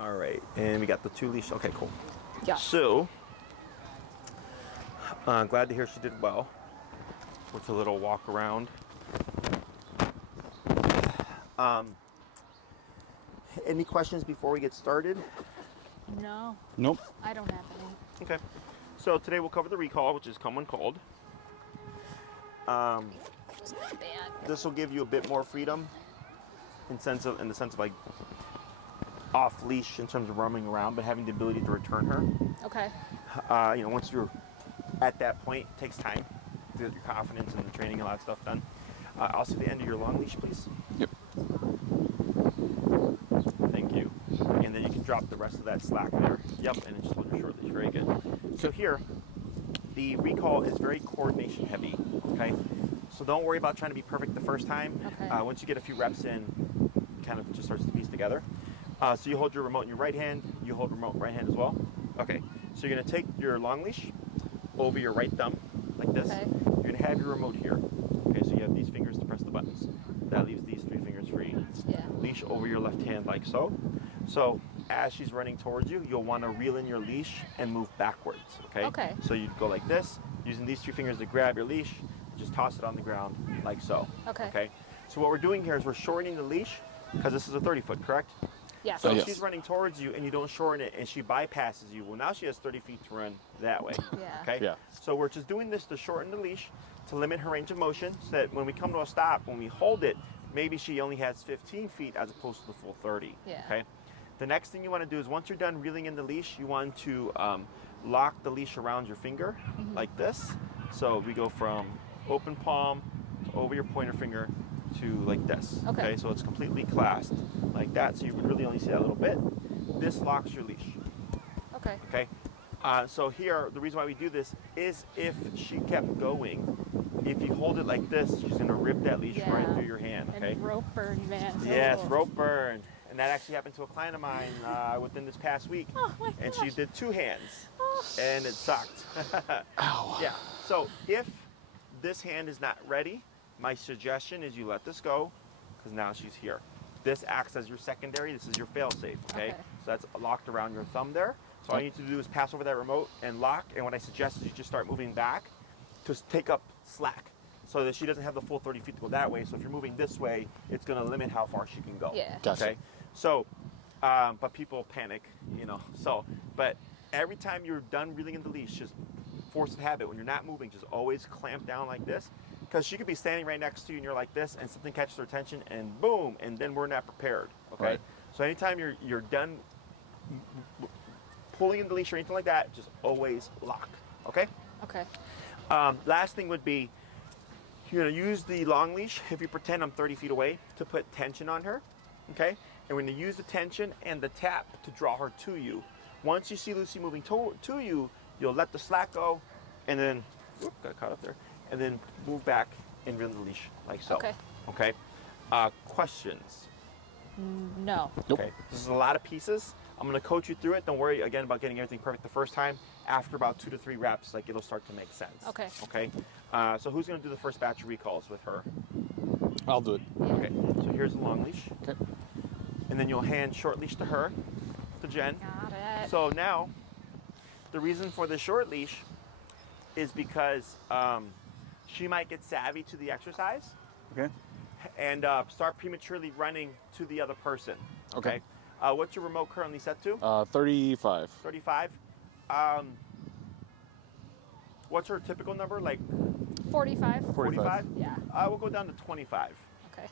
All right, and we got the 2 leash. Okay, cool. Yeah. So, glad to hear she did well with a little walk around. Any questions before we get started? No. Nope. I don't have any. Okay. So today we'll cover the recall, which is come when called. Just my bag. This will give you a bit more freedom in the sense of like off leash in terms of roaming around, but having the ability to return her. Okay. Once you're at that point, it takes time to get your confidence and the training, a lot of stuff done. Also, the end of your long leash, please. Yep. Thank you. And then you can drop the rest of that slack there. Yep, and then just hold your short leash. Very good. So here, the recall is very coordination heavy. Okay. So don't worry about trying to be perfect the first time. Okay. Once you get a few reps in, it kind of just starts to piece together. So you hold your remote in your right hand. You hold remote right hand as well. Okay. So you're going to take your long leash over your right thumb, like this. Okay. You're going to have your remote here. Okay, so you have these fingers to press the buttons. That leaves these 3 fingers free. Yeah. Leash over your left hand like so. So as she's running towards you, you'll want to reel in your leash and move backwards, okay? Okay. So you'd go like this, using these 2 fingers to grab your leash, just toss it on the ground like so. Okay. Okay. So what we're doing here is we're shortening the leash because this is a 30-foot, correct? Yes. So yes. if she's running towards you and you don't shorten it and she bypasses you, well, now she has 30 feet to run that way. Yeah. Okay? Yeah. So we're just doing this to shorten the leash, to limit her range of motion, so that when we come to a stop, when we hold it, maybe she only has 15 feet as opposed to the full 30. Yeah. Okay? The next thing you want to do is once you're done reeling in the leash, you want to lock the leash around your finger like this. So we go from open palm to over your pointer finger to like this. Okay. So it's completely clasped like that. So you would really only see that a little bit. This locks your leash. Okay. Okay. So here, the reason why we do this is if she kept going, if you hold it like this, she's gonna rip that leash right through your hand. Okay. And rope burn, man. Yes, Oh. rope burn. And that actually happened to a client of mine within this past week. Oh my And gosh. she did 2 hands. Oh. And it sucked. Ow. Yeah. So if this hand is not ready, my suggestion is you let this go, because now she's here. This acts as your secondary. This is your fail-safe, okay? Okay. So that's locked around your thumb there. So all you need to do is pass over that remote and lock. And what I suggest is you just start moving back to take up slack so that she doesn't have the full 30 feet to go that way. So if you're moving this way, it's going to limit how far she can go. Yeah. Gotcha. Okay. So, but people panic, So, but every time you're done reeling in the leash, just force of habit. When you're not moving, just always clamp down like this. Because she could be standing right next to you and you're like this, and something catches her attention, and boom, and then we're not prepared. Okay. Right. So anytime you're done pulling in the leash or anything like that, just always lock. Okay. Okay. Last thing would be, you're gonna use the long leash, if you pretend I'm 30 feet away, to put tension on her, okay? And we're gonna use the tension and the tap to draw her to you. Once you see Lucy moving to you, you'll let the slack go, and then, whoop, got caught up there, and then move back and reel the leash like so. Okay. Okay? Questions? No. Nope. Okay, this is a lot of pieces. I'm gonna coach you through it. Don't worry again about getting everything perfect the first time. After about 2 to 3 reps, like it'll start to make sense. Okay. Okay. So who's gonna do the first batch of recalls with her? I'll do it. Okay. So here's the long leash, Okay. and then you'll hand short leash to her, to Jen. Got it. So now, the reason for the short leash is because she might get savvy to the exercise Okay. and start prematurely running to the other person. Okay. What's your remote currently set to? 35. 35. What's her typical number? Like 45. 45? Yeah. We'll go down to 25. Okay.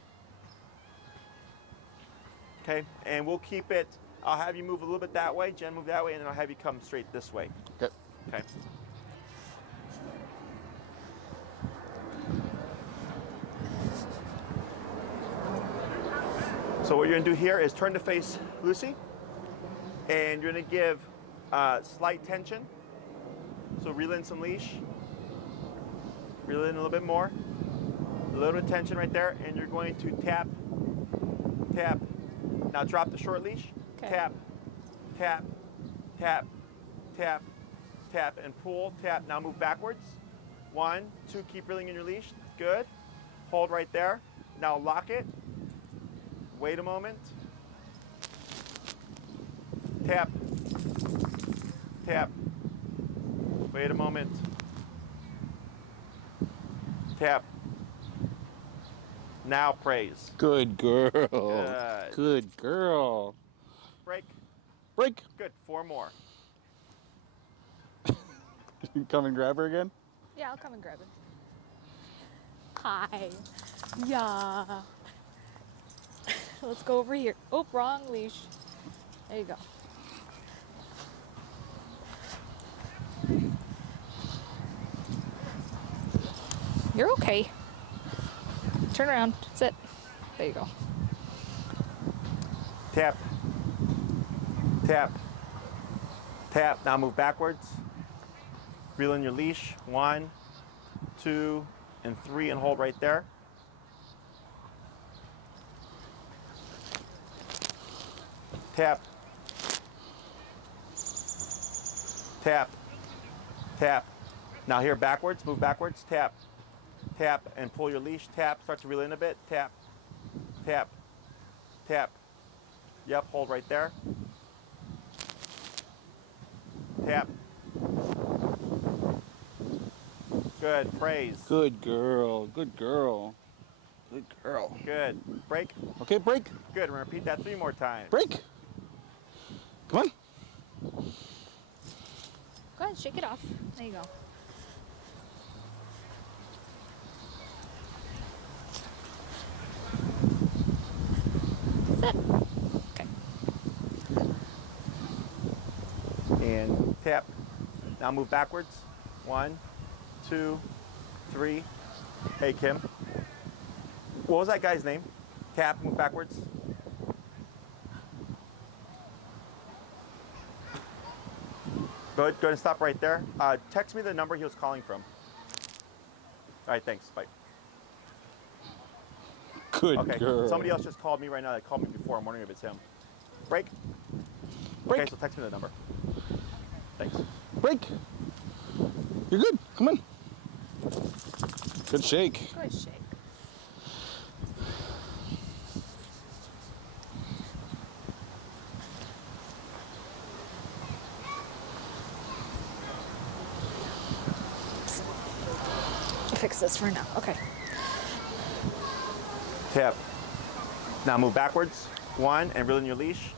Okay, and we'll keep it. I'll have you move a little bit that way, Jen move that way, and then I'll have you come straight this way. Okay. Okay. So what you're gonna do here is turn to face Lucy, and you're gonna give slight tension. So reel in some leash, reel in a little bit more, a little bit of tension right there, and you're going to tap, tap. Now drop the short leash, Okay. tap, tap, tap, tap, tap, and pull, tap. Now move backwards. 1, 2, keep reeling in your leash. Good. Hold right there. Now lock it. Wait a moment. Tap. Tap. Wait a moment. Tap. Now praise. Good girl. Good. Good girl. Break. Break. Good. 4 more. Come and grab her again. Yeah, I'll come and grab it. Hi. Yeah. Let's go over here. Oh, wrong leash. There you go. You're okay. Turn around. Sit. There you go. Tap. Tap. Tap. Now move backwards. Reel in your leash. 1, 2, and 3, and hold right there. Tap. Tap. Tap. Now here backwards. Move backwards. Tap. Tap and pull your leash. Tap. Start to reel in a bit. Tap. Tap. Tap. Yep. Hold right there. Tap. Good. Praise. Good girl. Good girl. Good girl. Good. Break. Okay, break. Good. We're gonna repeat that 3 more times. Break. Come on. Go ahead, shake it off. There you go. Sit. Okay. And tap. Now move backwards. 1, 2, 3. Hey, Kim. What was that guy's name? Tap, move backwards. Good, go ahead and stop right there. Text me the number he was calling from. All right, thanks, bye. Good Okay, girl. somebody else just called me right now. They called me before. I'm wondering if it's him. Break. Break. Okay, so text me the number. Thanks. Break. You're good. Come on. Good shake. Good shake. Fix this for now. Okay. Tap. Now move backwards. 1, and reel in your leash.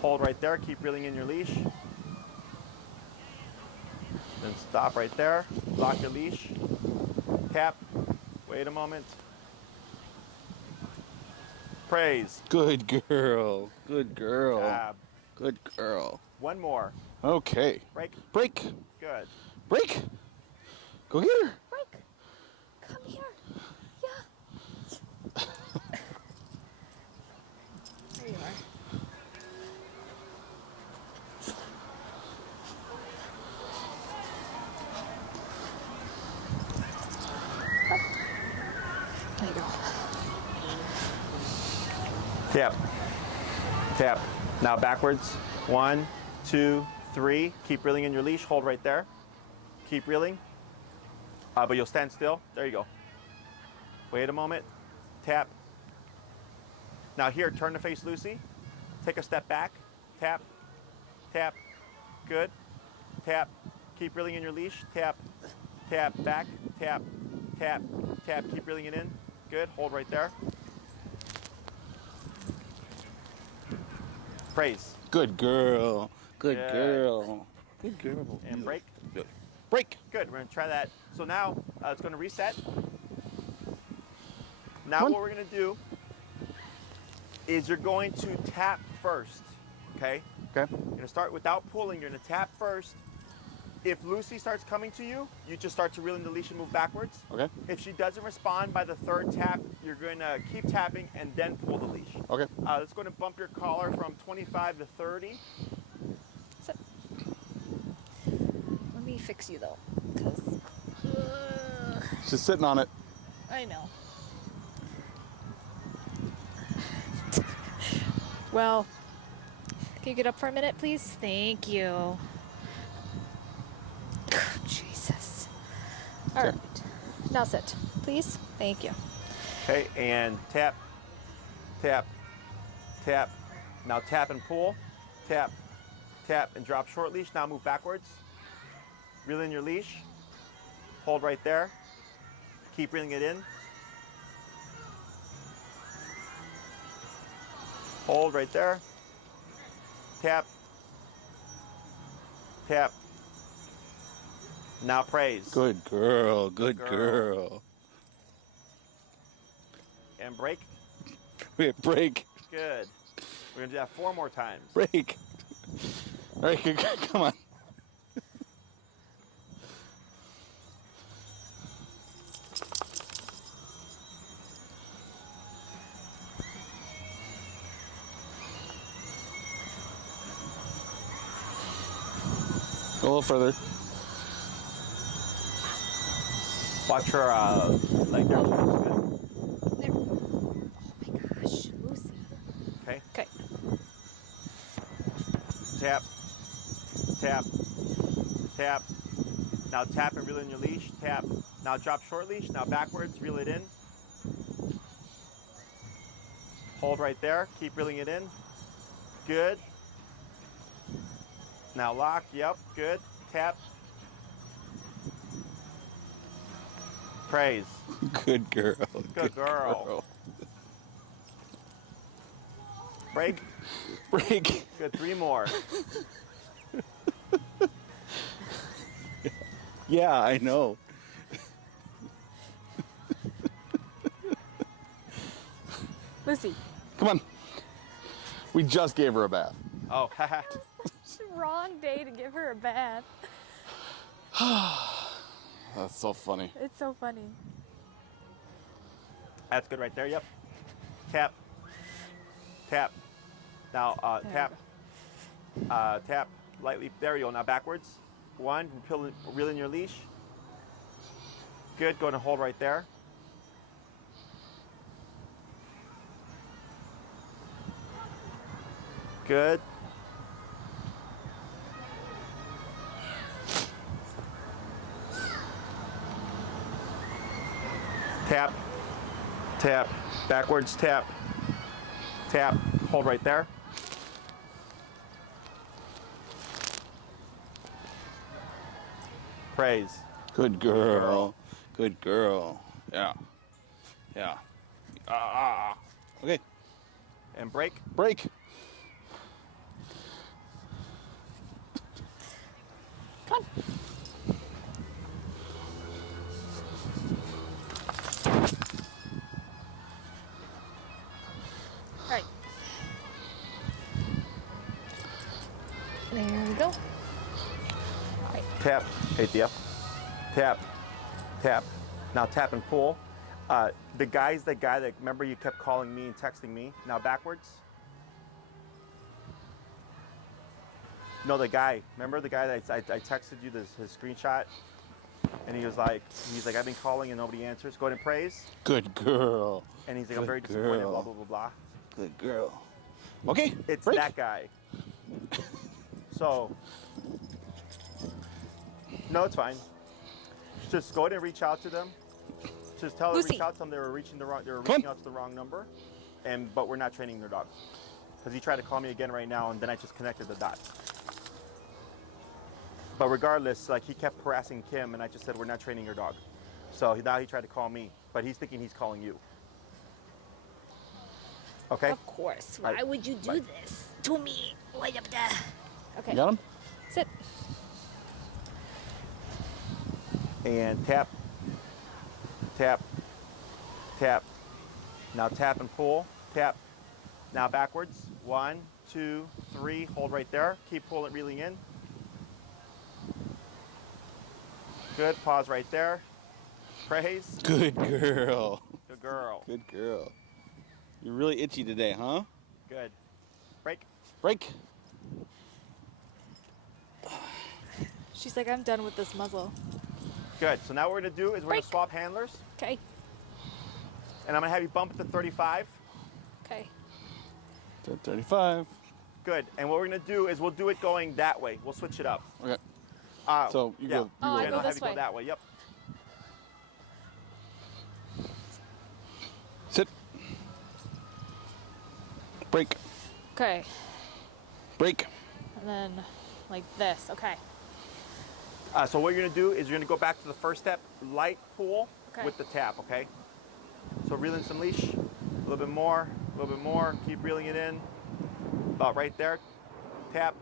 Hold right there. Keep reeling in your leash. Then stop right there. Lock your leash. Tap. Wait a moment. Praise. Good girl. Good girl. Jab. Good girl. 1 more. Okay. Break. Break. Good. Break. Go get her. Break. Come here. Yeah. There you are. There you go. Tap. Tap. Now backwards. 1, 2, 3. Keep reeling in your leash. Hold right there. Keep reeling. But you'll stand still. There you go. Wait a moment. Tap. Now here, turn to face Lucy. Take a step back. Tap. Tap. Good. Tap. Keep reeling in your leash. Tap. Tap. Back. Tap. Tap. Tap. Keep reeling it in. Good. Hold right there. Praise. Good girl. Good Good. girl. Good girl. And break. Good. Break. Good. We're going to try that. So now it's going to reset. Now Come on. what we're going to do is you're going to tap first. Okay? Okay. You're going to start without pulling. You're going to tap first. If Lucy starts coming to you, you just start to reel in the leash and move backwards. Okay. If she doesn't respond by the 3rd tap, you're going to keep tapping and then pull the leash. Okay. Let's go to bump your collar from 25 to 30. Sit. Let me fix you though, because She's sitting on it. I know. Well, can you get up for a minute, please? Thank you. Jesus. All Okay. right. Now sit, please. Thank you. Okay, and tap, tap, tap. Now tap and pull. tap, tap, and drop short leash. Now move backwards. Reel in your leash. Hold right there. Keep reeling it in. Hold right there. Tap, tap. Now praise. Good girl. Good girl. And break. Wait, break. Good. We're gonna do that 4 more times. Break. All right, come on. Go a little further. Watch her like there. There. Oh my gosh, Lucy. Okay. Okay. Tap, tap, tap. Now tap and reel in your leash. Tap. Now drop short leash. Now backwards, reel it in. Hold right there. Keep reeling it in. Good. Now lock. Yep. Good. Tap. Praise. Good girl. Good girl. Break. Break. Good. 3 more. Yeah, I know. Lucy. Come on. We just gave her a bath. Oh, haha. It's the wrong day to give her a bath. That's so funny. It's so funny. That's good right there. Yep. Tap. Tap. Now tap. Tap lightly. There you go. Now backwards. 1. Reel in your leash. Good. Go and hold right there. Good. Tap. Tap. Backwards. Tap. Tap. Hold right there. Praise. Good girl. Good girl. Yeah. Yeah. Okay. And break. Break. Come on. Right. There we go. Right. Tap. ATF. Tap. Tap. Now tap and pull. The guy's the guy that, remember you kept calling me and texting me? Now backwards. No, the guy. Remember the guy that I texted you his screenshot? And he was like, I've been calling and nobody answers. Go ahead and praise. Good girl. And he's like, I'm Good very disappointed, girl. blah, blah, blah, blah. Good girl. Okay. It's break. that guy. So, no, it's fine. Just go ahead and reach out to them. Just tell them, Lucy. reach out to them. They were reaching Come reaching on. out to the wrong number, but we're not training their dog. Because he tried to call me again right now, and then I just connected the dots. But regardless, like he kept harassing Kim, and I just said we're not training your dog. So now he tried to call me, but he's thinking he's calling you. Okay. Of course. Why Right. would you do Right. this to me? Way up there. Okay. You got him? Sit. And tap, tap, tap. Now tap and pull. Tap. Now backwards. 1, 2, 3. Hold right there. Keep pulling, reeling in. Good. Pause right there. Praise. Good girl. Good girl. Good girl. You're really itchy today, huh? Good. Break. Break. She's like, I'm done with this muzzle. Good. So now what we're gonna do is we're Break. gonna swap handlers, Okay. and I'm gonna have you bump it to 35. Okay. 35. Good. And what we're gonna do is we'll do it going that way. We'll switch it up. Okay. So you yeah. go. Oh, I And go I'll have this you way. go that way. Yep. Sit. Break. Okay. Break. and then like this. Okay. So what you're gonna do is you're gonna go back to the first step, light pull Okay. with the tap, okay? So reel in some leash, a little bit more, keep reeling it in. About right there. Tap,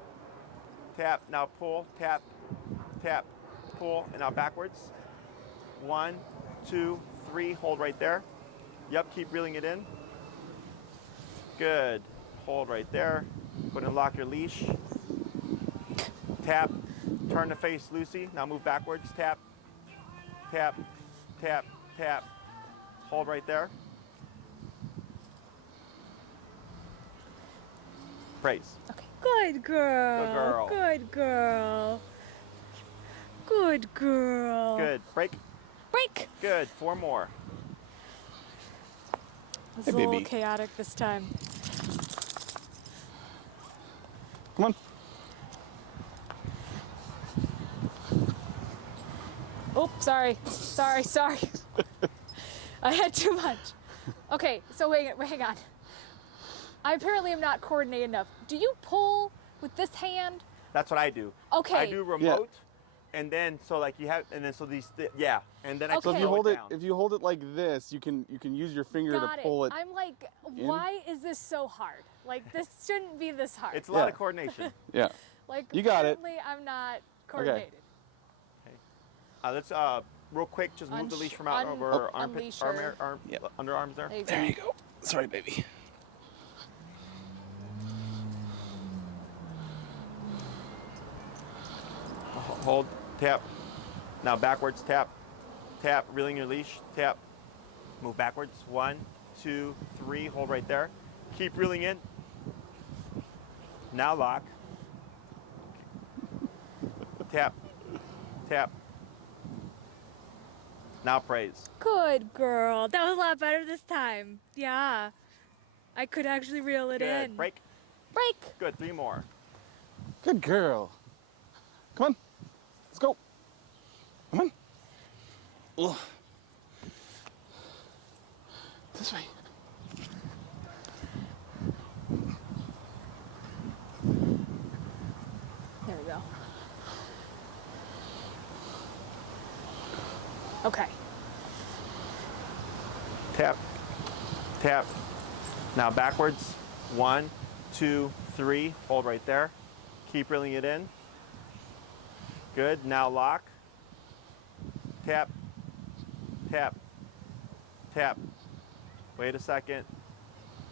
tap, now pull, tap, tap, pull, and now backwards. 1, 2, 3, hold right there. Yep, keep reeling it in. Good. Hold right there. Go ahead and lock your leash. Tap, turn to face Lucy. Now move backwards. Tap, tap, tap, tap. Hold right there. Praise. Okay. Good girl. Good girl. Good girl. Good girl. Good. Break. Break. Good. 4 more. It's Hey, a little baby. chaotic this time. Come on. Oh, sorry. Sorry. I had too much. Okay, so hang on. I apparently am not coordinated enough. Do you pull with this hand? That's what I do. Okay. I do remote, and then so like you have, and then so these, yeah, and then I Okay. So if you slow hold it, down. if you hold it like this, you can use your finger Got to pull it. I'm like, in. why is this so hard? Like, this shouldn't be this hard. It's a lot Yeah. of coordination. Yeah. like, You got it. apparently I'm not coordinated. Let's real quick, just move the leash from out Un- over oh, armpit, unleash her. Yep. underarms there. There you go. There you go. Sorry, baby. Hold, tap. Now backwards, tap, tap, reeling your leash, tap. Move backwards. 1, 2, 3, hold right there. Keep reeling in. Now lock. Tap, tap. Now praise. Good girl. That was a lot better this time. Yeah. I could actually reel it Good. in. Break. Break. Good. 3 more. Good girl. Come on. Let's go. Come on. Ugh. This way. There we go. Okay. Tap, tap. Now backwards. 1, 2, 3. Hold right there. Keep reeling it in. Good. Now lock. Tap, tap, tap. Wait a second.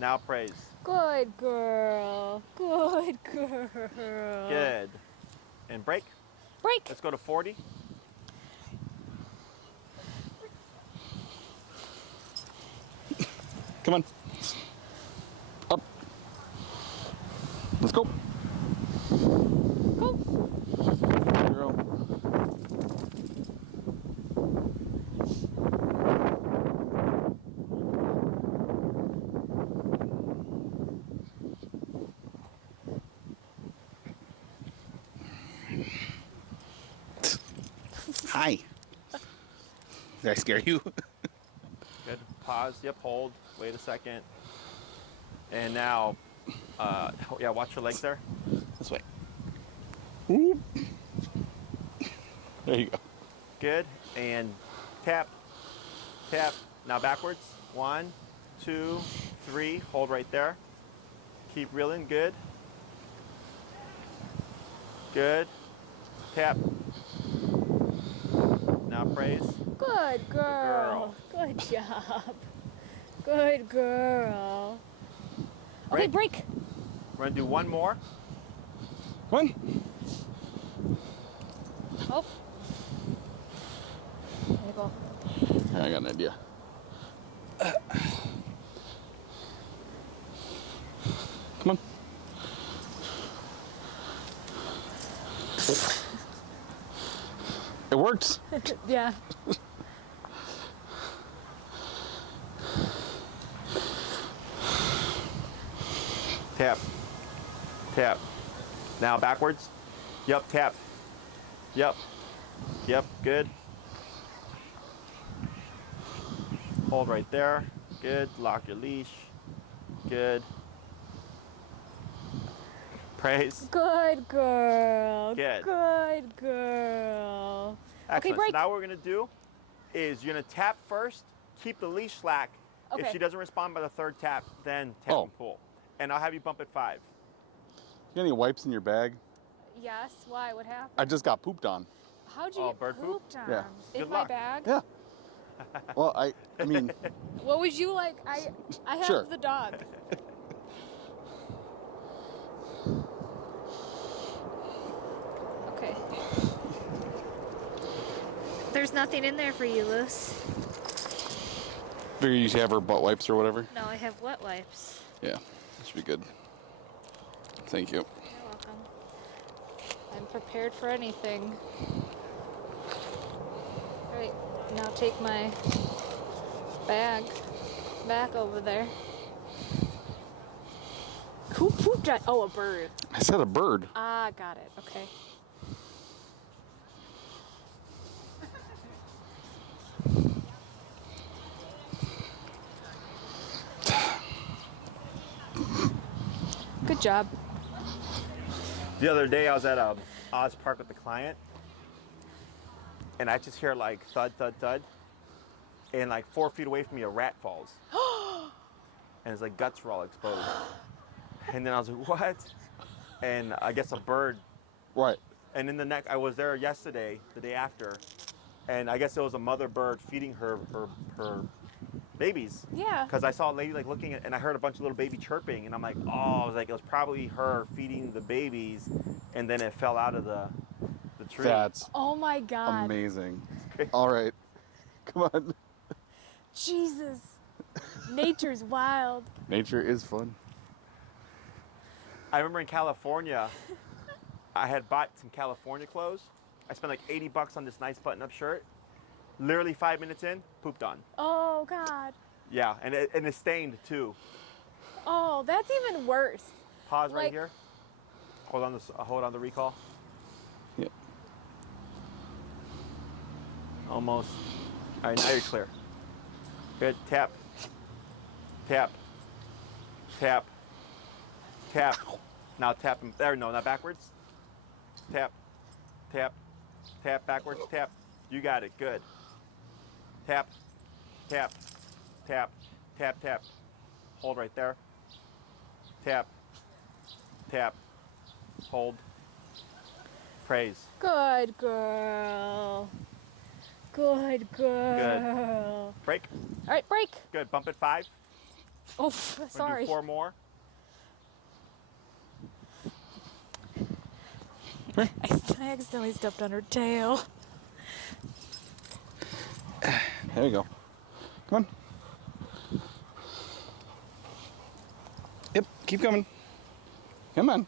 Now praise. Good girl. Good girl. Good. And break. Break. Let's go to 40. Come on. Up. Let's go. Go. Good girl. Hi. Did I scare you? Good. Pause. Yep. Hold. Wait a second. And now, yeah, watch your legs there. This way. Whoop. There you go. Good. And tap, tap. Now backwards. 1, 2, 3. Hold right there. Keep reeling. Good. Good. Tap. Now praise. Good girl. Good job. Good girl. Okay, break. We're gonna do 1 more. Come on. Oh. There you go. I got an idea. Come on. It works. Yeah. Tap. Tap. Now backwards. Yep, tap. Yep. Yep, good. Hold right there. Good. Lock your leash. Good. Praise. Good girl. Good. Good girl. Excellent. Okay, break. So now what we're gonna do is you're gonna tap first, keep the leash slack. Okay. If she doesn't respond by the third tap, then tap and pull. And I'll have you bump at 5. You got any wipes in your bag? Yes. Why? What happened? I just got pooped on. How'd you get bird poop? pooped on? Yeah. In Good my luck. bag? Yeah. Well, I mean, What would you like? I have Sure. the dog. Okay. There's nothing in there for you, Luce. figure you should have her butt wipes or whatever. No, I have wet wipes. Yeah, that should be good. Thank you. You're welcome. I'm prepared for anything. All right, now take my bag back over there. Who pooped on? Oh, a bird. I said a bird. Ah, got it. Okay. Good job. The other day I was at Oz Park with the client, and I just hear like thud, thud, thud, and like 4 feet away from me a rat falls, and his like guts were all exposed. And then I was like, what? And I guess a bird. Right. And in the neck, I was there yesterday, the day after, and I guess it was a mother bird feeding her babies. Yeah. Because I saw a lady like looking at, and I heard a bunch of little baby chirping, and I'm like, oh, I was like, it was probably her feeding the babies, and then it fell out of the tree. That's Oh my God. amazing. All right. Come on. Jesus. Nature's wild. Nature is fun. I remember in California, I had bought some California clothes. I spent like 80 bucks on this nice button-up shirt. Literally 5 minutes in, pooped on. Oh God. Yeah, and it's stained too. Oh, that's even worse. Pause right Like- here. Hold on the recall. Yeah. Almost. All right, now you're clear. Good. Tap. Tap. Tap. Tap. Now tap him. There, no, not backwards. Tap. Tap. Tap backwards. Tap. You got it. Good. Tap. Tap. Tap. Tap. Tap. Hold right there. Tap. Tap. Hold. Praise. Good girl. Good girl. Break. All right, break. Good. Bump at 5. Oh, We're gonna sorry. do 4 more. I accidentally stepped on her tail. There you go. Come on. Yep, keep coming. Come on.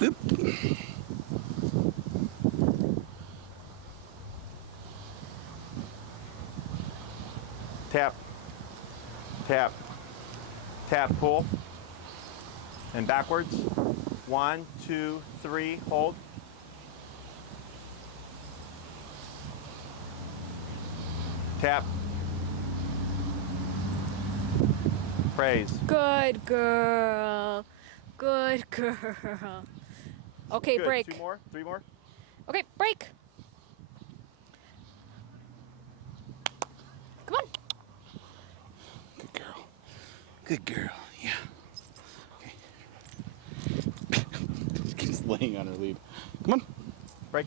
Yep. Tap. Tap. Tap. Pull. And backwards. 1, 2, 3. Hold. Tap. Praise. Good girl. Good girl. Okay, Good. break. 2 more. 3 more. Okay, break. Come on. Good girl. Good girl. Yeah. Okay. She keeps laying on her lead. Come on. Break.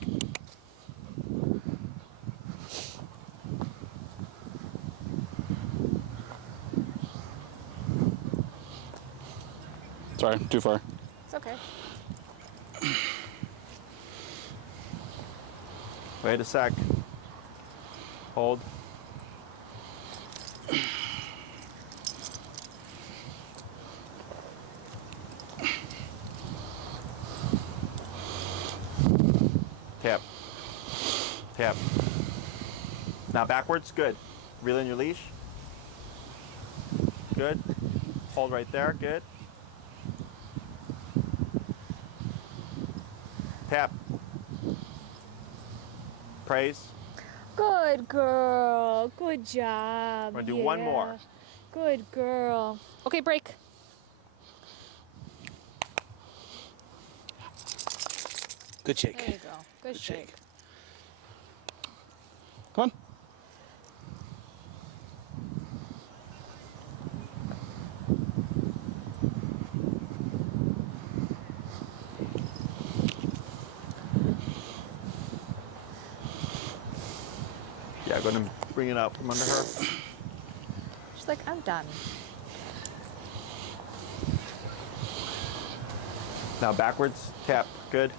Sorry, too far. It's okay. Wait a sec. Hold. Tap. Tap. Now backwards. Good. Reel in your leash. Good. Hold right there. Good. Tap. Praise. Good girl. Good job. We're gonna do 1 more. Good girl. Okay, break. Good shake. There you go. Good shake. Come on. Yeah, go ahead and bring it out from under her. She's like, I'm done. Now backwards, tap, good.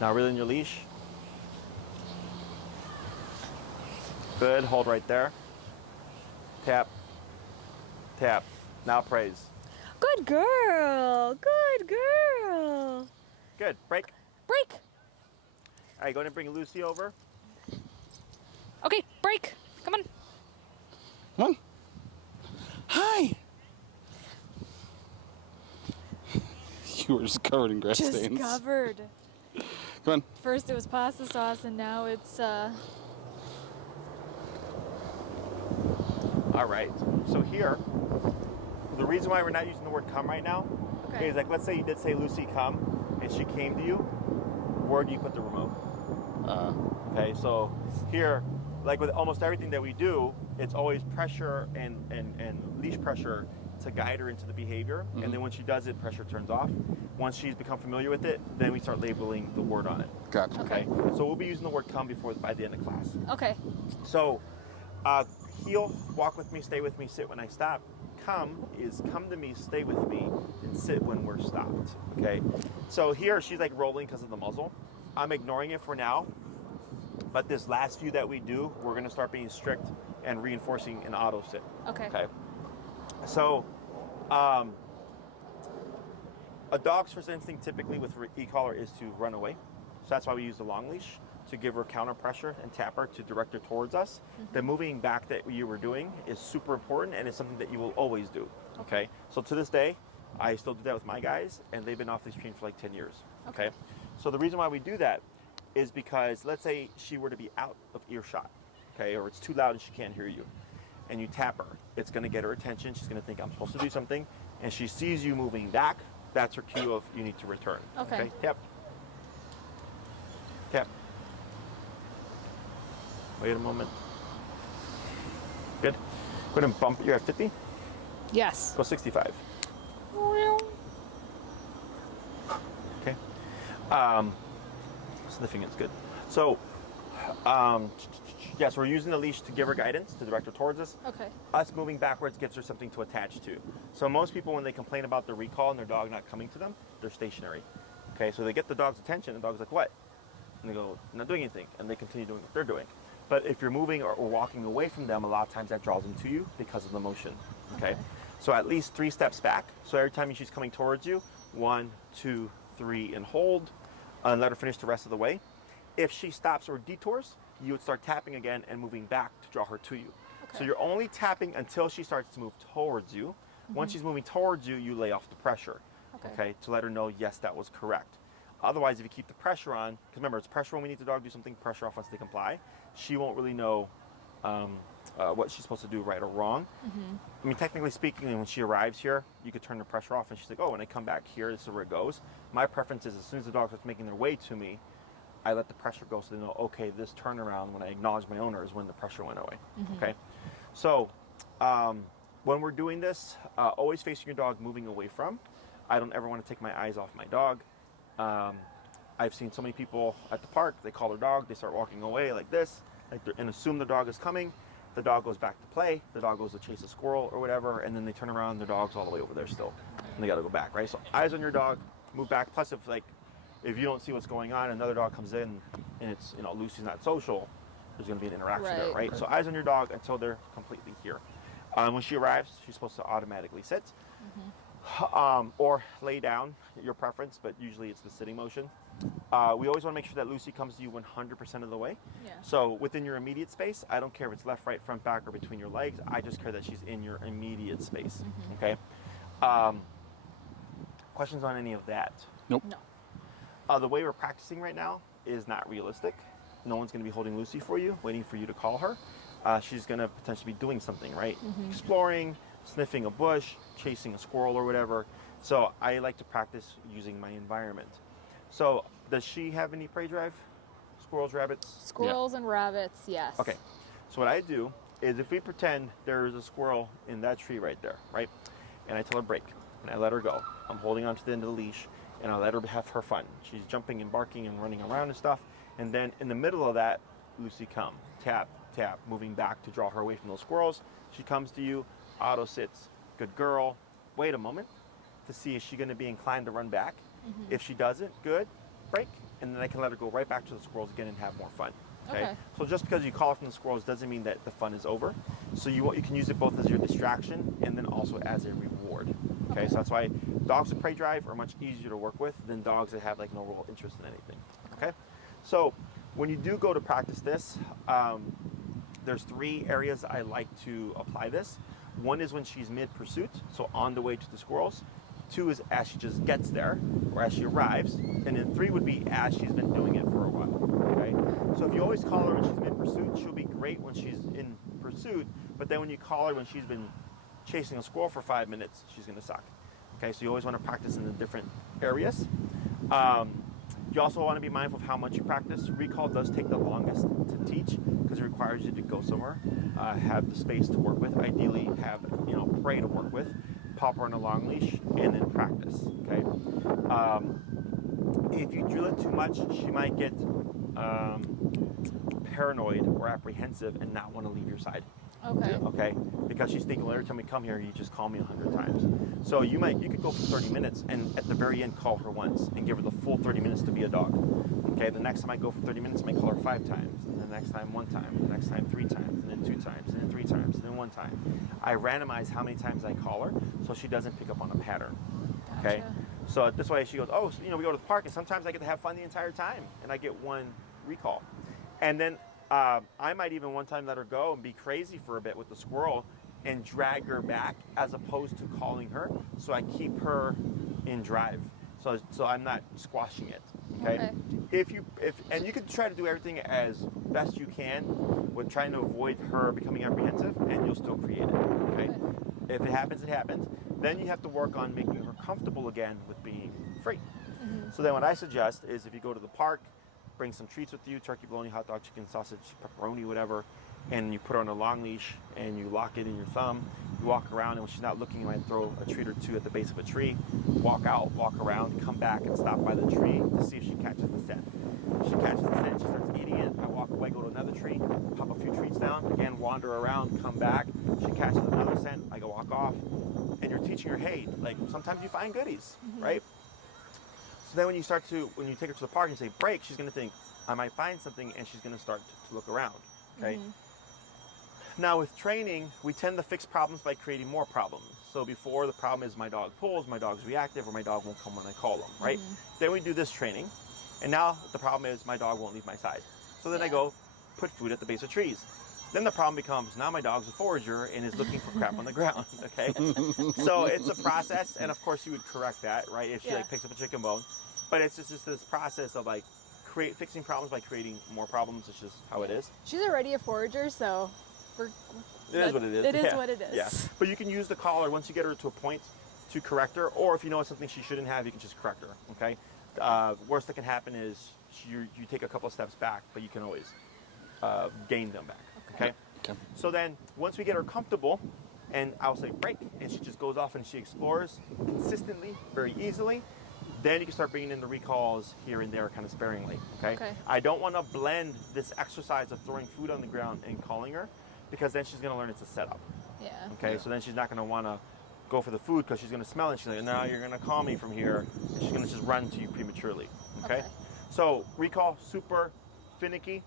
Now reel in your leash. Good, hold right there. Tap, tap. Now praise. Good girl. Good girl. Good, break. Break. All right, go ahead and bring Lucy over. Okay, break. Come on. Come on. Hi. You were just covered in grass Just stains. covered. Come on. First it was pasta sauce, and now it's All right, so here, the reason why we're not using the word come right now okay. is like, let's say you did say Lucy come, and she came to you, where do you put the remote? Okay, so here, like with almost everything that we do, it's always pressure and leash pressure to guide her into the behavior. Mm-hmm. And then when she does it, pressure turns off. Once she's become familiar with it, then we start labeling the word on it. Gotcha. Okay, so we'll be using the word come by the end of class. Okay. So heel, walk with me, stay with me, sit when I stop. Come is come to me, stay with me, and sit when we're stopped. Okay, so here she's like rolling because of the muzzle. I'm ignoring it for now, but this last few that we do, we're going to start being strict and reinforcing an auto sit. Okay. Okay, so a dog's first instinct typically with e-collar is to run away. So that's why we use the long leash, to give her counter pressure and tap her to direct her towards us. Mm-hmm. The moving back that you were doing is super important, and it's something that you will always do. Okay, so to this day, I still do that with my guys, and they've been off leash trained for like 10 years. Okay, so the reason why we do that is because let's say she were to be out of earshot, okay, or it's too loud and she can't hear you, and you tap her, it's going to get her attention. She's going to think I'm supposed to do something, and she sees you moving back. That's her cue of you need to return. Okay. Tap. Tap. Wait a moment. Good. Go ahead and bump. You're at 50? Yes. Go 65. Okay. Sniffing is good. So, yes, we're using the leash to give her guidance, to direct her towards us. Okay. Us moving backwards gives her something to attach to. So most people, when they complain about their recall and their dog not coming to them, they're stationary. Okay, so they get the dog's attention, and the dog's like, what? And they go, not doing anything, and they continue doing what they're doing. But if you're moving or walking away from them, a lot of times that draws them to you because of the motion. Okay? So at least 3 steps back. So every time she's coming towards you, 1, 2, 3, and hold, and let her finish the rest of the way. If she stops or detours, you would start tapping again and moving back to draw her to you. Okay. So you're only tapping until she starts to move towards you. Once she's moving towards you, you lay off the pressure, okay, to let her know, yes, that was correct. Otherwise, if you keep the pressure on, because remember, it's pressure when we need the dog to do something, pressure off once they comply, she won't really know what she's supposed to do, right or wrong. I mean, technically speaking, when she arrives here, you could turn the pressure off, and she's like, oh, when I come back here, this is where it goes. My preference is as soon as the dog starts making their way to me, I let the pressure go so they know, okay, this turnaround, when I acknowledge my owner, is when the pressure went away. Okay? So, when we're doing this, always facing your dog moving away from. I don't ever want to take my eyes off my dog. I've seen so many people at the park, they call their dog, they start walking away like this, and assume the dog is coming. The dog goes back to play, the dog goes to chase a squirrel or whatever, and then they turn around and the dog's all the way over there still. And they got to go back, right? So eyes on your dog, move back. Plus, if you don't see what's going on, another dog comes in and it's, Lucy's not social, there's going to be an interaction there, right? So eyes on your dog until they're completely here. When she arrives, she's supposed to automatically sit. Or lay down, your preference, but usually it's the sitting motion. We always want to make sure that Lucy comes to you 100% of the way. Yeah. So within your immediate space, I don't care if it's left, right, front, back, or between your legs. I just care that she's in your immediate space. Okay. Questions on any of that? Nope. No. The way we're practicing right now is not realistic. No one's going to be holding Lucy for you, waiting for you to call her. she's going to potentially be doing something, right? Exploring, sniffing a bush, chasing a squirrel or whatever. So I like to practice using my environment. So does she have any prey drive? Squirrels, rabbits? Squirrels and rabbits, yes. Okay. So what I do is if we pretend there's a squirrel in that tree right there, right? And I tell her break, and I let her go. I'm holding onto the end of the leash, and I let her have her fun. She's jumping and barking and running around and stuff. And then in the middle of that, Lucy, come. Tap, tap, moving back to draw her away from those squirrels. She comes to you, auto sits, good girl. Wait a moment to see is she going to be inclined to run back. If she doesn't, good, break. And then I can let her go right back to the squirrels again and have more fun. Okay. So just because you call from the squirrels doesn't mean that the fun is over. So you can use it both as your distraction and then also as a reward. Okay. So that's why dogs with prey drive are much easier to work with than dogs that have like no real interest in anything. Okay. So when you do go to practice this, there's 3 areas I like to apply this. One is when she's mid-pursuit, so on the way to the squirrels. 2 is as she just gets there, or as she arrives. And then 3 would be as she's been doing it for a while, okay? So if you always call her when she's mid-pursuit, she'll be great when she's in pursuit, but then when you call her when she's been chasing a squirrel for 5 minutes, she's gonna suck. Okay, so you always wanna practice in the different areas. You also wanna be mindful of how much you practice. Recall does take the longest to teach because it requires you to go somewhere, have the space to work with, ideally have, prey to work with, pop her on a long leash, and then practice, okay? If you drill it too much, she might get paranoid or apprehensive and not want to leave your side. Okay. Okay? Because she's thinking, well, every time we come here, you just call me 100 times. So you could go for 30 minutes and at the very end call her once and give her the full 30 minutes to be a dog. Okay, the next time I go for 30 minutes, I might call her 5 times, and the next time 1 time, the next time 3 times, and then 2 times, and then 3 times, and then 1 time. I randomize how many times I call her so she doesn't pick up on a pattern. Okay? Gotcha. So this way she goes, oh, so, we go to the park and sometimes I get to have fun the entire time and I get 1 recall. And then I might even one time let her go and be crazy for a bit with the squirrel and drag her back as opposed to calling her. So I keep her in drive. So I'm not squashing it. Okay? And you can try to do everything as best you can with trying to avoid her becoming apprehensive and you'll still create it. Okay? If it happens, it happens. Then you have to work on making her comfortable again with being free. So then what I suggest is if you go to the park, bring some treats with you, turkey, bologna, hot dog, chicken, sausage, pepperoni, whatever, and you put her on a long leash and you lock it in your thumb. You walk around and when she's not looking, you might throw a treat or 2 at the base of a tree, walk out, walk around, come back and stop by the tree to see if she catches the scent. If she catches the scent, she starts eating it. I walk away, go to another tree, pop a few treats down, again, wander around, come back. She catches another scent, I go walk off. And you're teaching her, hey, like sometimes you find goodies, right? So then when you take her to the park and say break, she's gonna think, I might find something and she's gonna start to look around, okay? Now with training, we tend to fix problems by creating more problems. So before the problem is my dog pulls, my dog's reactive, or my dog won't come when I call him, right? Then we do this training, and now the problem is my dog won't leave my side. So then I go put food at the base of trees. Then the problem becomes now my dog's a forager and is looking for crap on the ground, okay? So it's a process, and of course you would correct that, right? If she like picks up a chicken bone. But it's just this process of like fixing problems by creating more problems. It's just how it is. She's already a forager, so it is what it is. It is what it is. Yeah, but you can use the collar once you get her to a point to correct her, or if you know it's something she shouldn't have, you can just correct her, okay? Worst that can happen is you take a couple of steps back, but you can always gain them back, okay? So then once we get her comfortable, and I'll say break, and she just goes off and she explores consistently, very easily, then you can start bringing in the recalls here and there kind of sparingly, okay? I don't want to blend this exercise of throwing food on the ground and calling her, because then she's going to learn it's a setup. Okay, so then she's not going to want to go for the food because she's going to smell it. She's like, no, you're going to call me from here. And she's going to just run to you prematurely, okay? So recall, super finicky.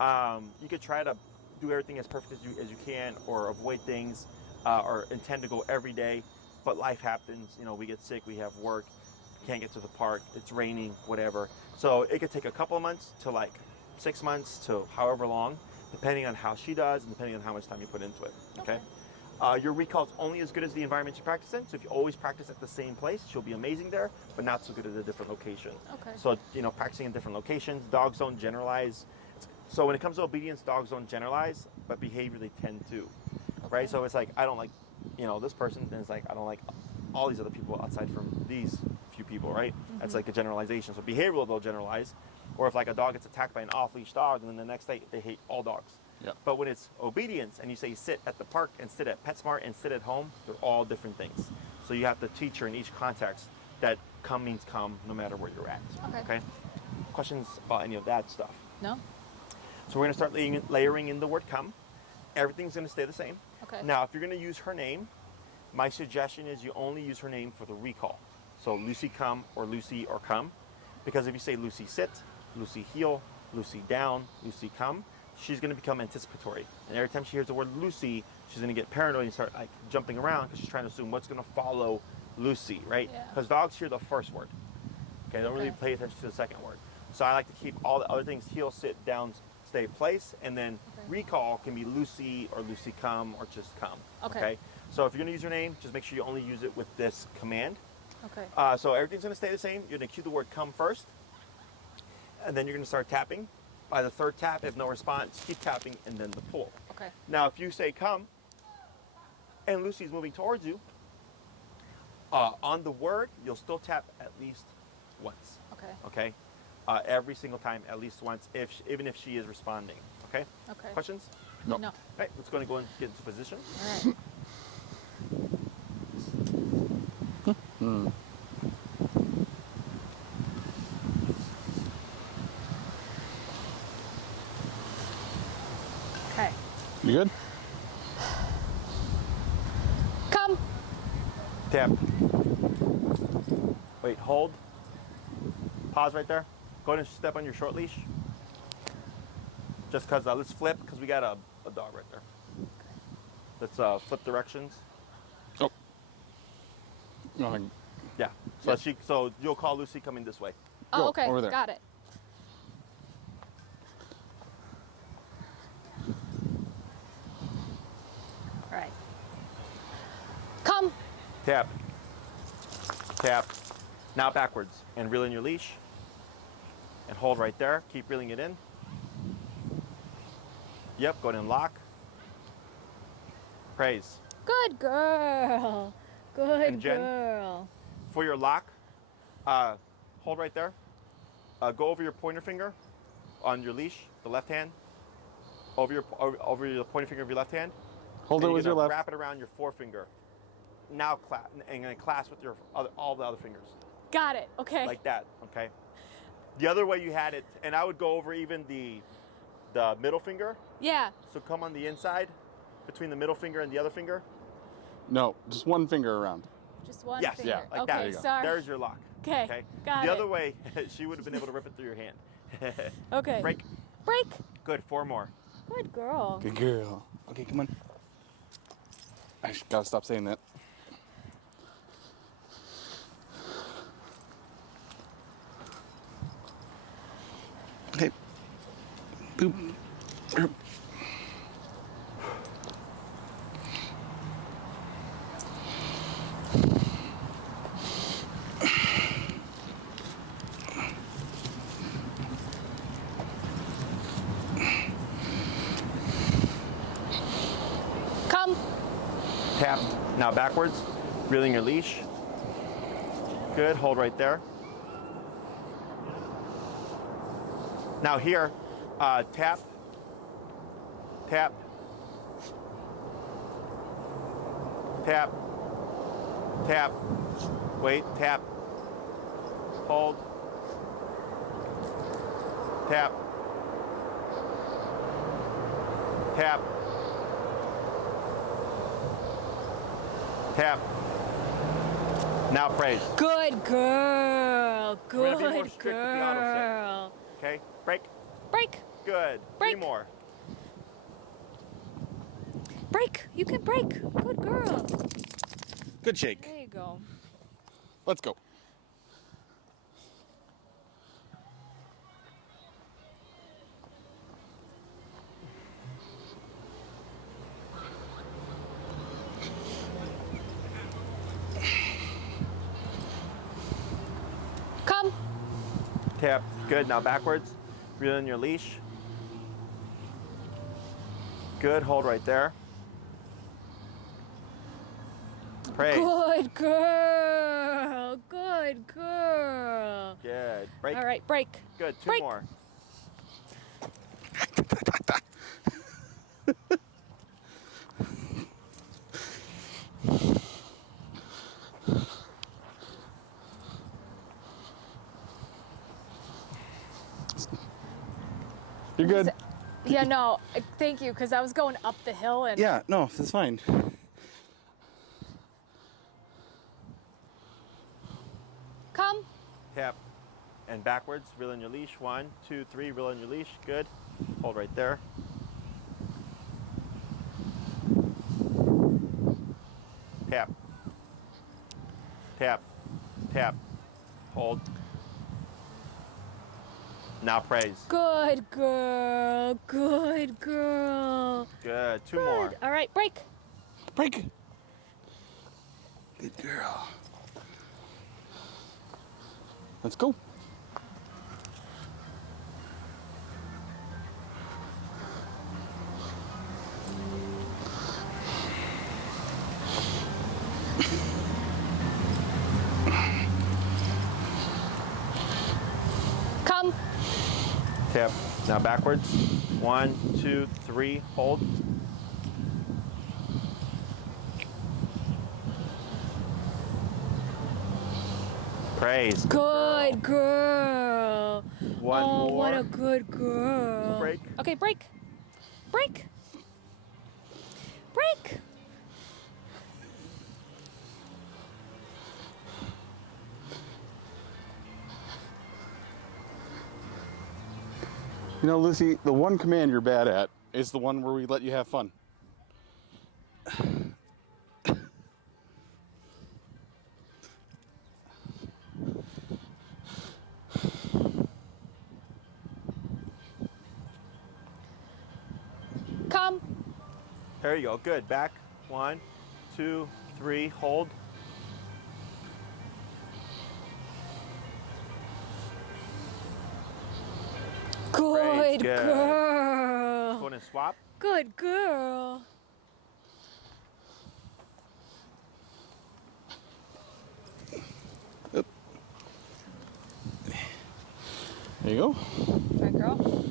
You could try to do everything as perfect as you can, or avoid things, or intend to go every day, but life happens. We get sick, we have work, can't get to the park, it's raining, whatever. So it could take a couple of months to like 6 months to however long, depending on how she does and depending on how much time you put into it, okay? Your recall's only as good as the environment you practice in, so if you always practice at the same place, she'll be amazing there, but not so good at a different location. So, practicing in different locations, dogs don't generalize. So when it comes to obedience, dogs don't generalize. but behavior they tend to, right? So it's like, I don't like, this person, and it's like, I don't like all these other people outside from these few people, right? That's like a generalization. So behavioral, they'll generalize. Or if like a dog gets attacked by an off-leash dog, and then the next day they hate all dogs. Yeah. But when it's obedience, and you say sit at the park and sit at PetSmart and sit at home, they're all different things. So you have to teach her in each context that come means come no matter where you're at. Okay? Questions about any of that stuff? No? So we're going to start layering in the word come. Everything's going to stay the same. Okay. Now, if you're going to use her name, my suggestion is you only use her name for the recall. So Lucy come or Lucy or come. Because if you say Lucy sit, Lucy heel, Lucy down, Lucy come, she's going to become anticipatory. And every time she hears the word Lucy, she's going to get paranoid and start like jumping around because she's trying to assume what's going to follow Lucy, right? Yeah. Because dogs hear the first word. Okay, they don't really pay attention to the second word. So I like to keep all the other things heel, sit, down, stay, place, and then recall can be Lucy or Lucy come or just come. Okay. So if you're going to use your name, just make sure you only use it with this command. Okay. So everything's going to stay the same. You're going to cue the word come first, and then you're going to start tapping. By the third tap, if no response, keep tapping, and then the pull. Okay. Now, if you say come, and Lucy's moving towards you, on the word, you'll still tap at least once. Okay. Okay? Every single time, at least once, even if she is responding. Okay? Okay. Questions? No. No. All right, let's go and get into position. All right. Okay. You good? Come. Tap. Wait, hold. Pause right there. Go ahead and step on your short leash. Just because, let's flip, because we got a dog right there. Let's flip directions. Oh. Nothing. Yeah. So you'll call Lucy coming this way. Oh, Go, okay. over there. Got it. All right. Come. Tap. Tap. Now backwards. And reel in your leash. And hold right there. Keep reeling it in. Yep, go ahead and lock. Praise. Good girl. Good And Jen? girl. For your lock, hold right there. Go over your pointer finger on your leash, the left hand. Over your pointer finger of your left hand. Hold it And with you're your gonna left. Wrap it around your forefinger. Now and gonna clasp with all the other fingers. Got it. Okay. Like that, okay? The other way you had it, and I would go over even the middle finger. Yeah. So come on the inside, between the middle finger and the other finger. No, just one finger around. Just one Yes, finger. yeah, like okay, that. There you go. sorry. There's your lock. Okay, got the it. other way, she would have been able to rip it through your hand. Okay. Break. Break. Good, 4 more. Good girl. Good girl. Okay, come on. I gotta stop saying that. Okay. Boop. Boop. Come. Tap. Now backwards. Reeling your leash. Good. Hold right there. Now here, tap. Tap. Tap. Tap. Wait. Tap. Hold. Tap. Tap. Tap. Now praise. Good girl. We're gonna be more Good strict with the auto sit. girl. Okay? Break. Break. Good. Break. 3 more. Break. You can break. Good girl. Good shake. There you go. Let's go. Come. Tap. Good. Now backwards. Reel in your leash. Good, hold right there. Praise. Good girl. Good girl. Good. Break. All right, break. Good, two Break. more. You're good. Yeah, no, thank you, because I was going up the hill and Yeah, no, that's fine. come. Tap. And backwards, reel in your leash. 1, 2, 3, reel in your leash. Good. Hold right there. Tap. Tap. Tap. Hold. Now praise. Good girl. Good girl. Good. Two more. All right, break. Break. Good girl. Let's go. Come. Tap. Now backwards. 1, 2, 3. Hold. Praise. Good girl. One oh, more. what a good girl. Break. Okay, break. Break. Break. You know, Lucy, the one command you're bad at is the one where we let you have fun. Come. There you go. Good. Back. 1, 2, 3. Hold. Good Good. girl. Go and swap. Good girl. There you go. Good girl.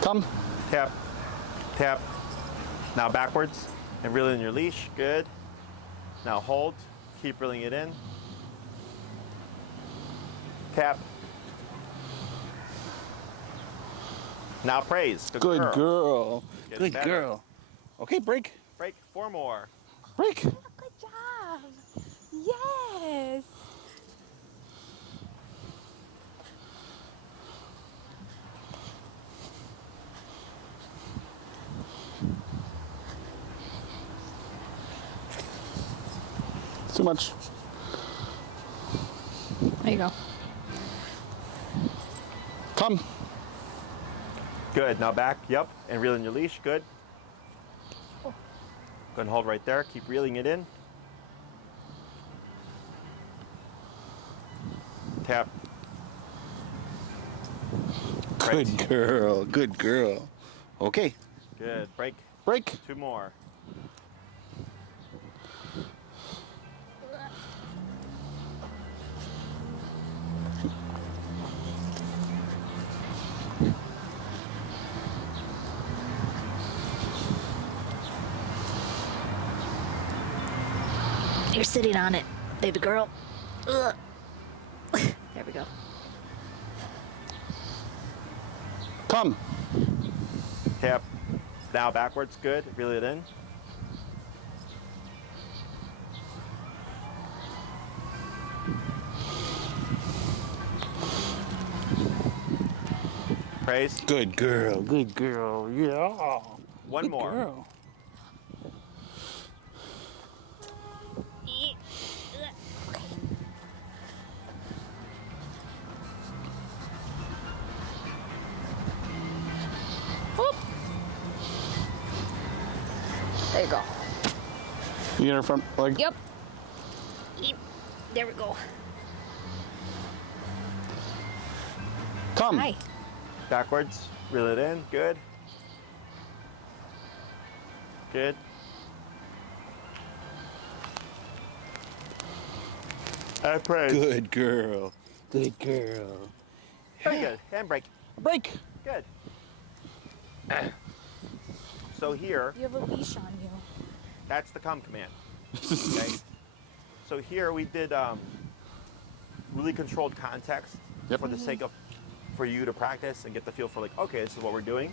Come. Tap. Tap. Now backwards and reel in your leash. Good. Now hold. Keep reeling it in. Tap. Now praise. Good girl. Getting Good better. girl. Okay, break. Break. 4 more. Break. Good job. Yes. It's too much. There you go. Come. Good. Now back. Yep. And reel in your leash. Good. Go and hold right there. Keep reeling it in. Tap. Great. Good girl. Good girl. Okay. Good. Break. Break. 2 more. You're sitting on it, baby girl. Ugh. There we go. Come. Tap. Now backwards. Good. Reel it in. Praise. Good girl. Good girl. Yeah. One Good more. girl. There you go. You get her front leg? Yep. There we go. Come. Hi. Backwards, reel it in, good. Good. I prayed. Good girl. Good girl. Very good. Handbrake. Break. Good. So here, You have a leash on you. that's the come command. Okay. So here we did really controlled context Yep. for the sake of for you to practice and get the feel for like, okay, this is what we're doing.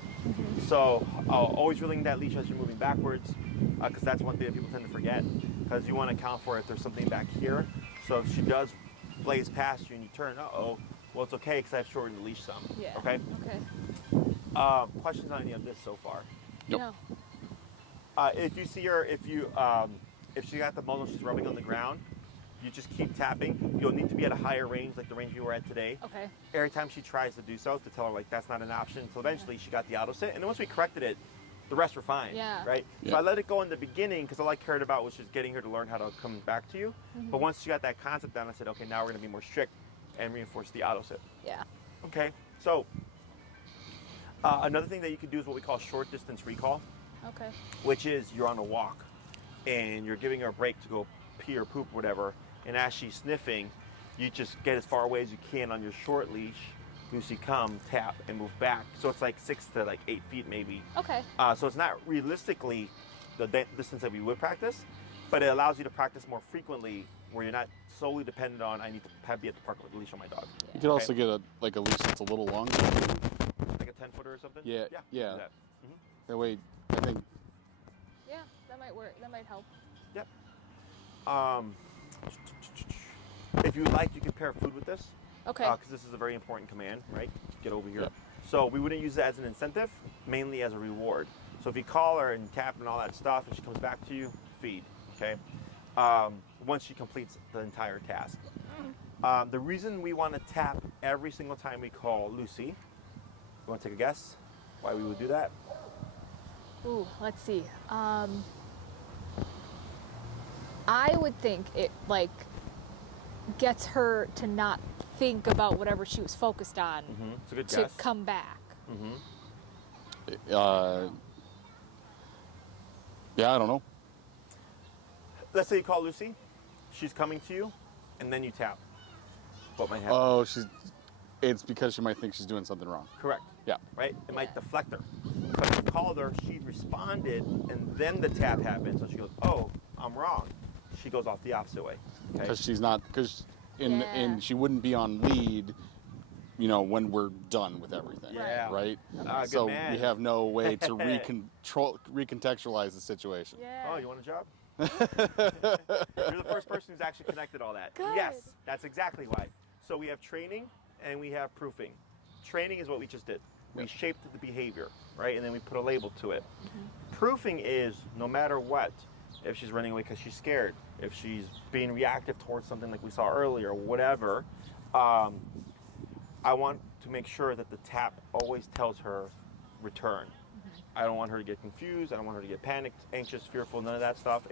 So always reeling that leash as you're moving backwards, because that's one thing that people tend to forget, because you want to account for if there's something back here. So if she does blaze past you and you turn, well, it's okay because I've shortened the leash some. Yeah. Okay. Okay. Questions on any of this so far? Nope. No. If you see her, if she got the muzzle, she's rubbing on the ground, you just keep tapping. You'll need to be at a higher range, like the range you were at today. Okay. Every time she tries to do so, to tell her like that's not an option. So eventually she got the auto sit, and then once we corrected it, the rest were fine. Yeah. Right. Yeah. So I let it go in the beginning because all I cared about was just getting her to learn how to come back to you. But once she got that concept down, I said, okay, now we're gonna be more strict and reinforce the auto sit. Yeah. Okay. So another thing that you can do is what we call short distance recall, Okay. which is you're on a walk and you're giving her a break to go pee or poop, whatever, and as she's sniffing, you just get as far away as you can on your short leash, Lucy, come, tap, and move back. So it's like 6 to like 8 feet maybe. Okay. So it's not realistically the distance that we would practice, but it allows you to practice more frequently where you're not solely dependent on, I need to be at the park with a leash on my dog. You could also get a leash that's a little longer. Like a 10-footer or something? Yeah, Yeah. yeah. Do that. That way, I think. Yeah, that might work. That might help. Yep. If you would like, you can pair food with this. Okay. Because this is a very important command, right? Get over here. Yep. So we wouldn't use it as an incentive, mainly as a reward. So if you call her and tap and all that stuff, and she comes back to you, feed. Okay. Once she completes the entire task. The reason we want to tap every single time we call Lucy, you want to take a guess why we would do that? Ooh, let's see. I would think it like gets her to not think about whatever she was focused on It's a good to guess. come back. Yeah, I don't know. Let's say you call Lucy, she's coming to you, and then you tap. What might happen? Oh, it's because she might think she's doing something wrong. Correct. Yeah. Right? It might Yeah. deflect her. But if you called her, she responded, and then the tap happened. So she goes, oh, I'm wrong. She goes off the opposite way. Okay? Because she's not, Yeah. she wouldn't be on lead, when we're done with everything. Yeah. Right? Good So man. we have no way to recontextualize the situation. Yeah. Oh, you want a job? You're the first person who's actually connected all that. Good. Yes, that's exactly why. So we have training and we have proofing. Training is what we just did. We Yep. shaped the behavior, right? And then we put a label to it. Proofing is no matter what, if she's running away because she's scared, if she's being reactive towards something like we saw earlier, whatever, I want to make sure that the tap always tells her return. I don't want her to get confused. I don't want her to get panicked, anxious, fearful, none of that stuff.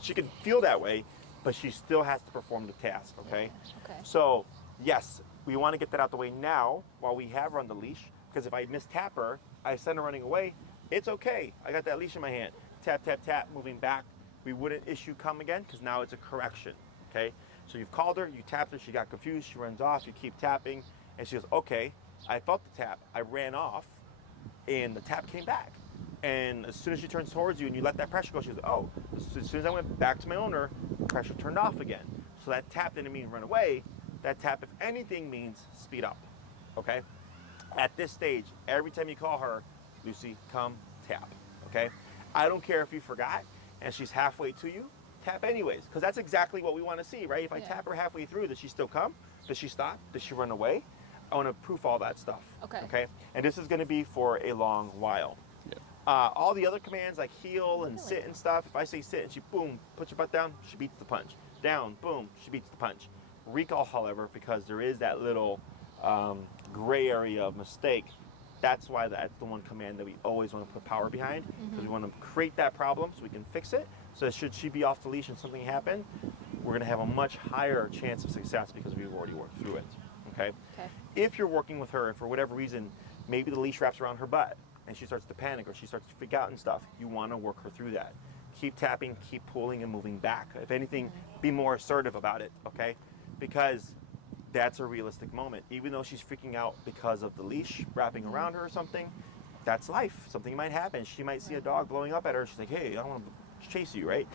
She can feel that way, but she still has to perform the task, okay? Okay. So, yes, we want to get that out the way now while we have her on the leash, because if I mistap her, I send her running away, it's okay. I got that leash in my hand. Tap, tap, tap, moving back. We wouldn't issue come again, because now it's a correction, okay? So you've called her, you tapped her, she got confused, she runs off, you keep tapping, and she goes, okay, I felt the tap, I ran off, and the tap came back. And as soon as she turns towards you and you let that pressure go, she goes, oh, as soon as I went back to my owner, the pressure turned off again. So that tap didn't mean run away. That tap, if anything, means speed up, okay? At this stage, every time you call her, Lucy, come, tap, okay? I don't care if you forgot and she's halfway to you, tap anyways, because that's exactly what we want to see, right? If I Yeah. tap her halfway through, does she still come? Does she stop? Does she run away? I want to proof all that stuff. Okay. And this is going to be for a long while. Yeah. All the other commands like heel and sit and stuff, if I say sit and she boom, puts her butt down, she beats the punch. Down, boom, she beats the punch. Recall, however, because there is that little gray area of mistake, That's why that's the one command that we always want to put power behind, because we want to create that problem so we can fix it. So should she be off the leash and something happen, we're going to have a much higher chance of success because we've already worked through it. Okay? Okay. If you're working with her and for whatever reason, maybe the leash wraps around her butt and she starts to panic or she starts to freak out and stuff, you want to work her through that. Keep tapping, keep pulling and moving back. If anything, be more assertive about it, okay? Because that's a realistic moment. Even though she's freaking out because of the leash wrapping around her or something, that's life. Something might happen. She might see a dog blowing up at her. She's like, hey, I don't want to chase you, right?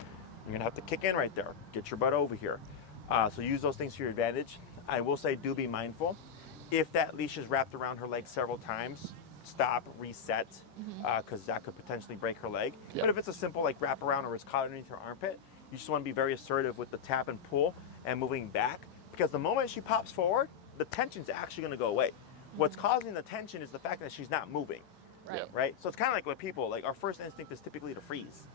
You're gonna have to kick in right there. Get your butt over here. So use those things to your advantage. I will say, do be mindful. If that leash is wrapped around her leg several times, stop, reset, because that could potentially break her leg. Yep. But if it's a simple like wrap around or it's caught underneath her armpit, you just want to be very assertive with the tap and pull and moving back, because the moment she pops forward, the tension's actually going to go away. What's causing the tension is the fact that she's not moving, Right. right? So it's kind of like with people, like our first instinct is typically to freeze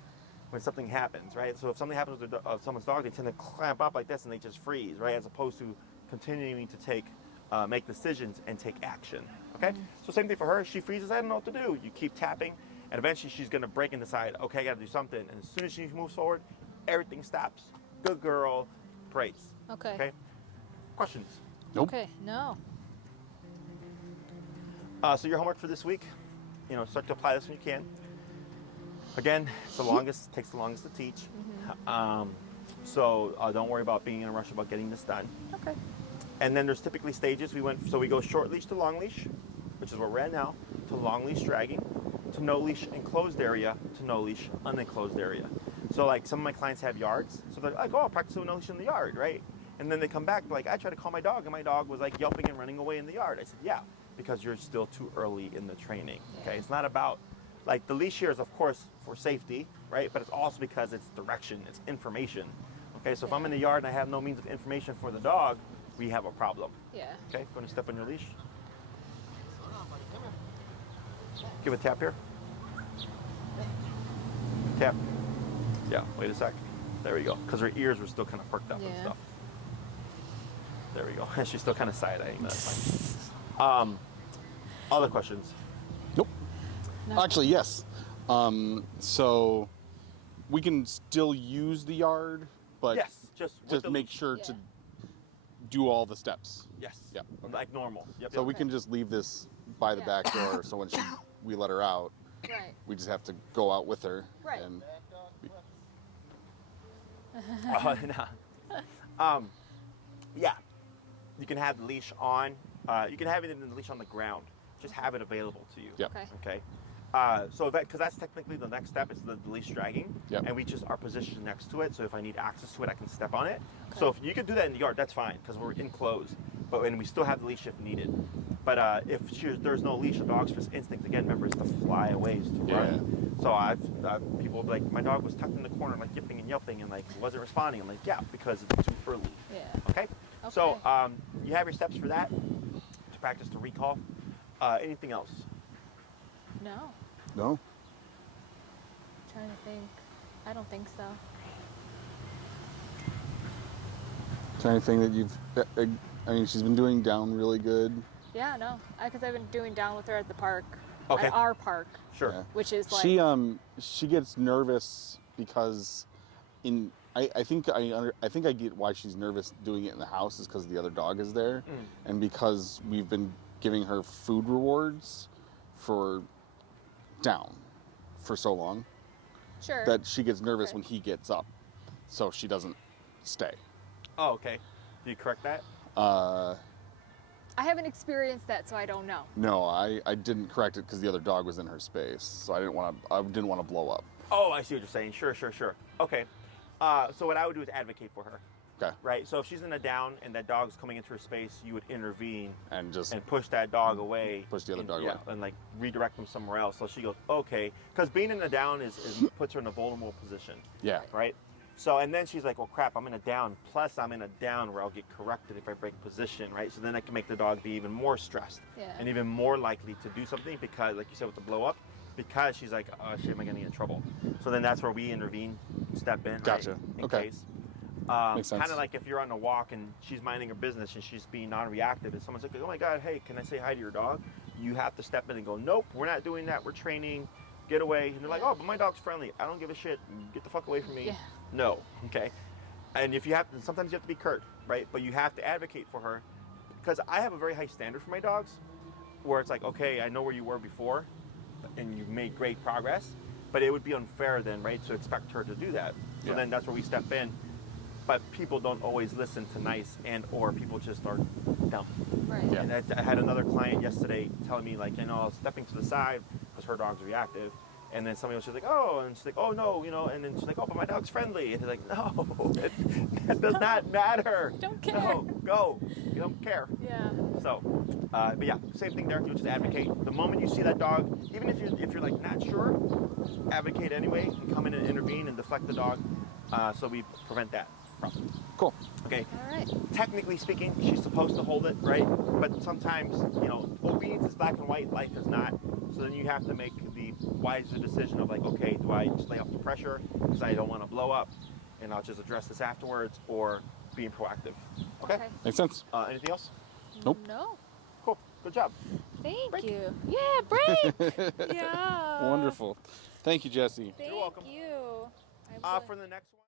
when something happens, right? So if something happens with someone's dog, they tend to clamp up like this and they just freeze, right? As opposed to continuing to make decisions and take action, okay? So same thing for her. She freezes, I don't know what to do. You keep tapping, and eventually she's gonna break and decide, okay, I gotta do something. And as soon as she moves forward, everything stops. Good girl, praise. Okay. Okay? Questions? Nope. Okay. No. So your homework for this week, start to apply this when you can. Again, it's the longest, takes the longest to teach. So don't worry about being in a rush about getting this done. Okay. And then there's typically stages. We go short leash to long leash, which is where we're at now, to long leash dragging, to no leash enclosed area, to no leash unenclosed area. So like some of my clients have yards, so they're like, oh, I'll practice with no leash in the yard, right? And then they come back, like, I tried to call my dog, and my dog was like yelping and running away in the yard. I said, yeah, because you're still too early in the training, okay? It's not about, like, the leash here is, of course, for safety, right? But it's also because it's direction, it's information, okay? So if I'm in the yard and I have no means of information for the dog, we have a problem. Yeah. Okay, going to step on your leash. Give a tap here. Tap. Yeah, wait a sec. There we go. Because her ears were still kind of perked up and Yeah. stuff. There we go. She's still kind of side-eyeing. That's fine. Other questions? Nope. No. Actually, yes. So we can still use the yard, but Yes, just with just the make leash. sure Yeah. to do all the steps. Yes. Yep. Like normal. Yep. So yep. we can just leave this by the Yeah. back door, so when we let her out, Right. we just have to go out with her. Right. And Yeah. You can have the leash on. You can have it in the leash on the ground. Just have it available to you. Yep. Okay. Okay. So because that's technically the next step is the leash dragging, Yep. and we just are positioned next to it. So if I need access to it, I can step on it. So if you can do that in the yard, that's fine because we're enclosed. But and we still have the leash if needed. But if there's no leash, the dog's first instinct again, remember, is to fly away, is to run. So I've people be like, my dog was tucked in the corner, like yipping and yelping, and like wasn't responding. I'm like, yeah, because it's too early. Yeah. Okay. So you have your steps for that to practice the recall. Anything else? No. no. Trying to think. I don't think so. Is there anything that you've? I mean, she's been doing down really good. Yeah, no. Because I've been doing down with her at the park. Okay. At our park, Sure. Yeah. which is like. She gets nervous because I think I get why she's nervous doing it in the house is because the other dog is there, and because we've been giving her food rewards for down for so long Sure. that she gets nervous Okay. when he gets up, so she doesn't stay. Oh, okay. Do you correct that? I haven't experienced that, so I don't know. No, I didn't correct it because the other dog was in her space, so I didn't want to blow up. Oh, I see what you're saying. Sure. Okay. So what I would do is advocate for her. Okay. Right. So if she's in a down and that dog's coming into her space, you would intervene And just and push that dog away. Push the other dog yeah, away. and like redirect them somewhere else. So she goes, okay, because being in a down is puts her in a vulnerable position. yeah. Right. So and then she's like, well, crap, I'm in a down. Plus, I'm in a down where I'll get corrected if I break position. Right. So then I can make the dog be even more stressed Yeah. and even more likely to do something because, like you said, with the blow up. Because she's like, oh shit, am I gonna get in trouble? So then that's where we intervene, step in. Gotcha. Right, in Okay. case. Makes sense. Kind of like if you're on a walk and she's minding her business and she's being non-reactive, and someone's like, oh my God, hey, can I say hi to your dog? you have to step in and go, nope, we're not doing that. We're training. Get away. And they're like, oh, but my dog's friendly. I don't give a shit. Get the fuck away from me. Yeah. No. Okay. And if you have, sometimes you have to be curt, right? But you have to advocate for her, because I have a very high standard for my dogs, where it's like, okay, I know where you were before, and you've made great progress, but it would be unfair then, right, to expect her to do that. So then that's where we step in. But people don't always listen to nice, and or people just are dumb. Right. Yeah. And I had another client yesterday telling me, like, I was stepping to the side because her dog's reactive. And then somebody else was like, oh, and she's like, oh, no, and then she's like, oh, but my dog's friendly. And they're like, no, that does not matter. Don't care. No, go. You don't care. Yeah. So, but yeah, same thing there. You just advocate. The moment you see that dog, even if you're like not sure, advocate anyway and come in and intervene and deflect the dog, so we prevent that problem. Cool. Okay. All right. Technically speaking, she's supposed to hold it, right? But sometimes, obedience is black and white. Life is not. So then you have to make the wiser decision of like, okay, do I just lay off the pressure because I don't want to blow up, and I'll just address this afterwards, or being proactive. Okay. Makes sense. Anything else? Nope. No. Cool. Good job. Thank Break. you. Yeah, break. Yeah. Wonderful. Thank you, Jesse. Thank welcome. you. I For the next one.